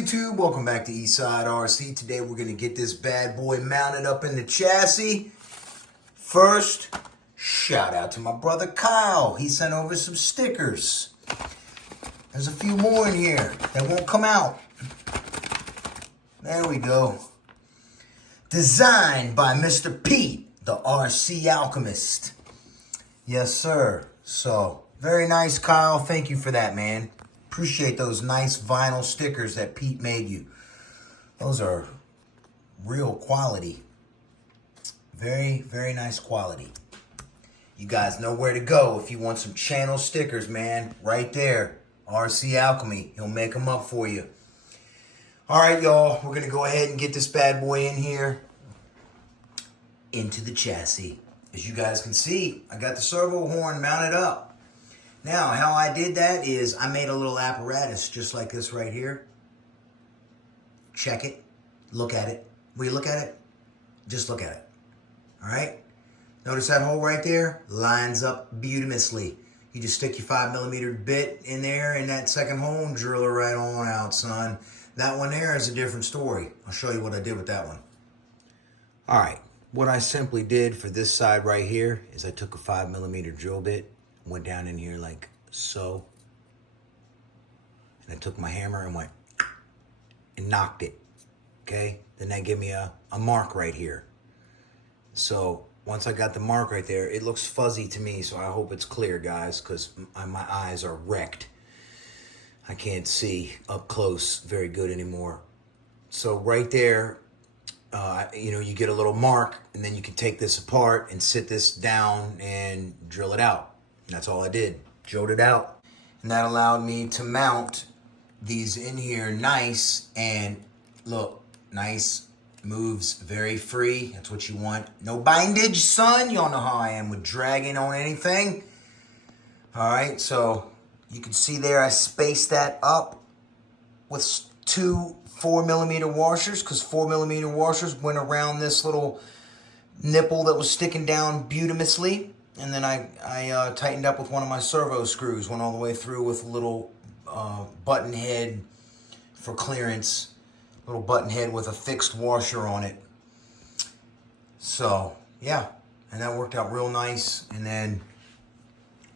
YouTube? Welcome back to Eastside RC. Today we're going to get this bad boy mounted up in the chassis. First, shout out to my brother Kyle. He sent over some stickers. There's a few more in here that won't come out. There we go. Designed by Mr. Pete, the RC Alchemist. Yes, sir. So, very nice, Kyle. Thank you for that, man. Appreciate those nice vinyl stickers that Pete made you. Those are real quality. Very, very nice quality. You guys know where to go if you want some channel stickers, man. Right there. RC Alchemy. He'll make them up for you. Alright, y'all. We're going to go ahead and get this bad boy in here. Into the chassis. As you guys can see, I got the servo horn mounted up. Now, how I did that is I made a little apparatus just like this right here. Check it. Look at it. Will you look at it? Just look at it. All right? Notice that hole right there? Lines up beautifully. You just stick your 5mm bit in there in that second hole and drill it right on out, son. That one there is a different story. I'll show you what I did with that one. All right. What I simply did for this side right here is I took a 5mm drill bit, went down in here like so, and I took my hammer and went and knocked it, okay? Then that gave me a mark right here. So once I got the mark right there, it looks fuzzy to me, so I hope it's clear, guys, because my eyes are wrecked. I can't see up close very good anymore. So right there, you get a little mark, and then you can take this apart and sit this down and drill it out. And that's all I did. Drilled it out. And that allowed me to mount these in here nice. And look, nice, moves very free. That's what you want. No bindage, son. Y'all know how I am with dragging on anything. All right, so you can see there I spaced that up with two 4mm washers, because 4mm washers went around this little nipple that was sticking down beautifully. And then I tightened up with one of my servo screws, went all the way through with a little button head for clearance, little button head with a fixed washer on it. So yeah, and that worked out real nice. And then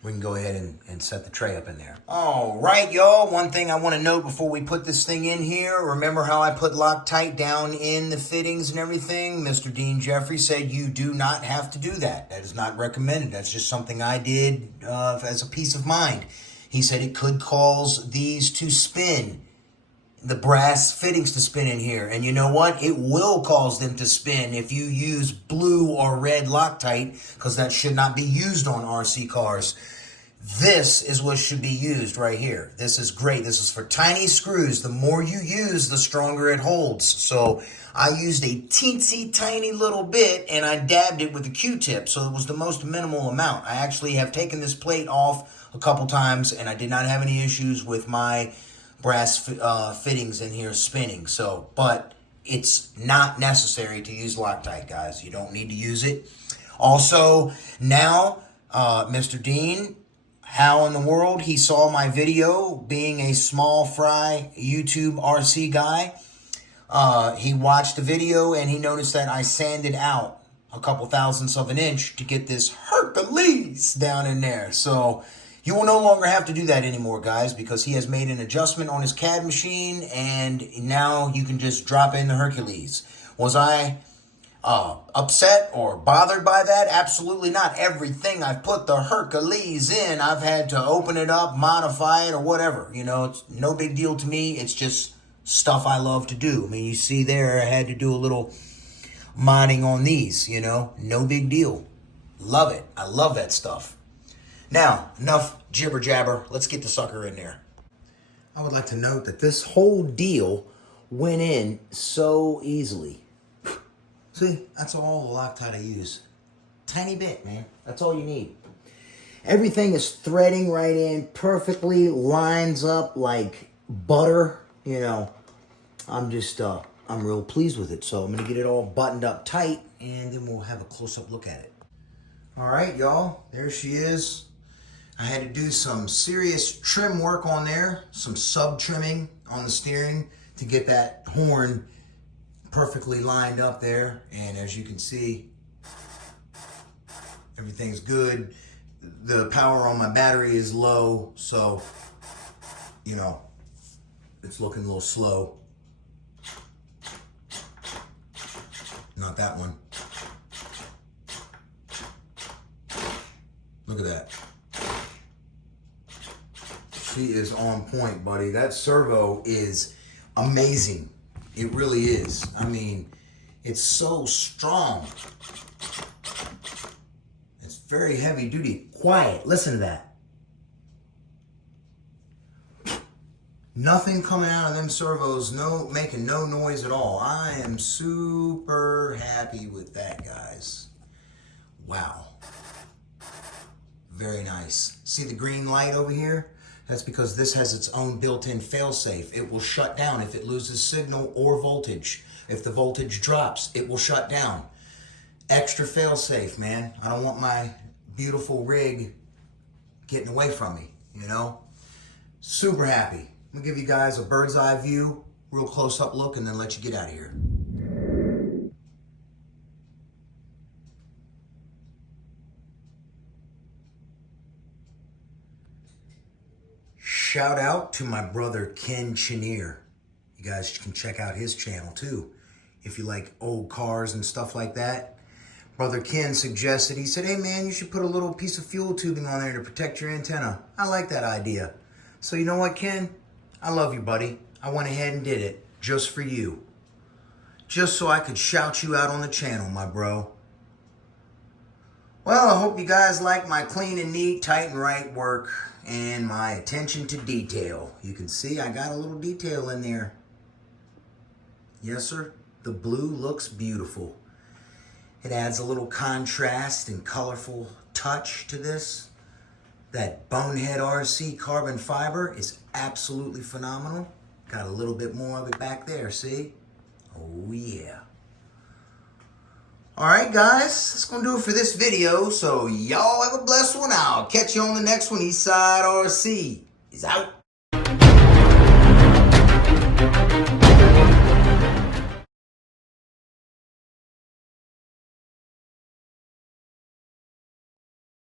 we can go ahead and set the tray up in there. All right, y'all. One thing I want to note before we put this thing in here. Remember how I put Loctite down in the fittings and everything? Mr. Dean Jeffrey said you do not have to do that. That is not recommended. That's just something I did as a peace of mind. He said it could cause these to spin, the brass fittings to spin in here. And you know what? It will cause them to spin if you use blue or red Loctite, because that should not be used on RC cars. This is what should be used right here. This is great. This is for tiny screws. The more you use, the stronger it holds. So I used a teensy tiny little bit and I dabbed it with a Q-tip. So it was the most minimal amount. I actually have taken this plate off a couple times and I did not have any issues with my brass fittings in here spinning. So, but it's not necessary to use Loctite, guys. You don't need to use it. Also, now, Mr. Dean, how in the world he saw my video, being a small fry YouTube RC guy. He watched the video and he noticed that I sanded out a couple thousandths of an inch to get this Hercules down in there. So you will no longer have to do that anymore, guys, because he has made an adjustment on his CAD machine and now you can just drop in the Hercules. Was I upset or bothered by that? Absolutely not. Everything I've put the Hercules in, I've had to open it up, modify it, or whatever. You know, it's no big deal to me. It's just stuff I love to do. I mean, you see there, I had to do a little modding on these, you know. No big deal. Love it. I love that stuff. Now, enough jibber jabber. Let's get the sucker in there. I would like to note that this whole deal went in so easily. See, that's all the Loctite I use. Tiny bit, man. That's all you need. Everything is threading right in perfectly, lines up like butter. You know, I'm real pleased with it. So I'm going to get it all buttoned up tight, and then we'll have a close-up look at it. All right, y'all. There she is. I had to do some serious trim work on there, some sub-trimming on the steering to get that horn perfectly lined up there. And as you can see, everything's good. The power on my battery is low, so, you know, it's looking a little slow. Not that one. Look at that. She is on point, buddy. That servo is amazing. It really is. I mean, it's so strong. It's very heavy duty. Quiet. Listen to that. Nothing coming out of them servos, making no noise at all. I am super happy with that, guys. Wow. Very nice. See the green light over here? That's because this has its own built-in failsafe. It will shut down if it loses signal or voltage. If the voltage drops, it will shut down. Extra failsafe, man. I don't want my beautiful rig getting away from me, you know? Super happy. I'm gonna give you guys a bird's eye view, real close-up look, and then let you get out of here. Shout out to my brother Ken Chenier. You guys can check out his channel too if you like old cars and stuff like that. Brother Ken suggested, he said, hey man, you should put a little piece of fuel tubing on there to protect your antenna. I like that idea. So you know what, Ken? I love you, buddy. I went ahead and did it just for you. Just so I could shout you out on the channel, my bro. Well, I hope you guys like my clean and neat, tight and right work and my attention to detail. You can see I got a little detail in there. Yes, sir. The blue looks beautiful. It adds a little contrast and colorful touch to this. That Bonehead RC carbon fiber is absolutely phenomenal. Got a little bit more of it back there, see? Oh yeah. All right, guys, that's gonna do it for this video. So y'all have a blessed one. I'll catch you on the next one. Eastside RC is out.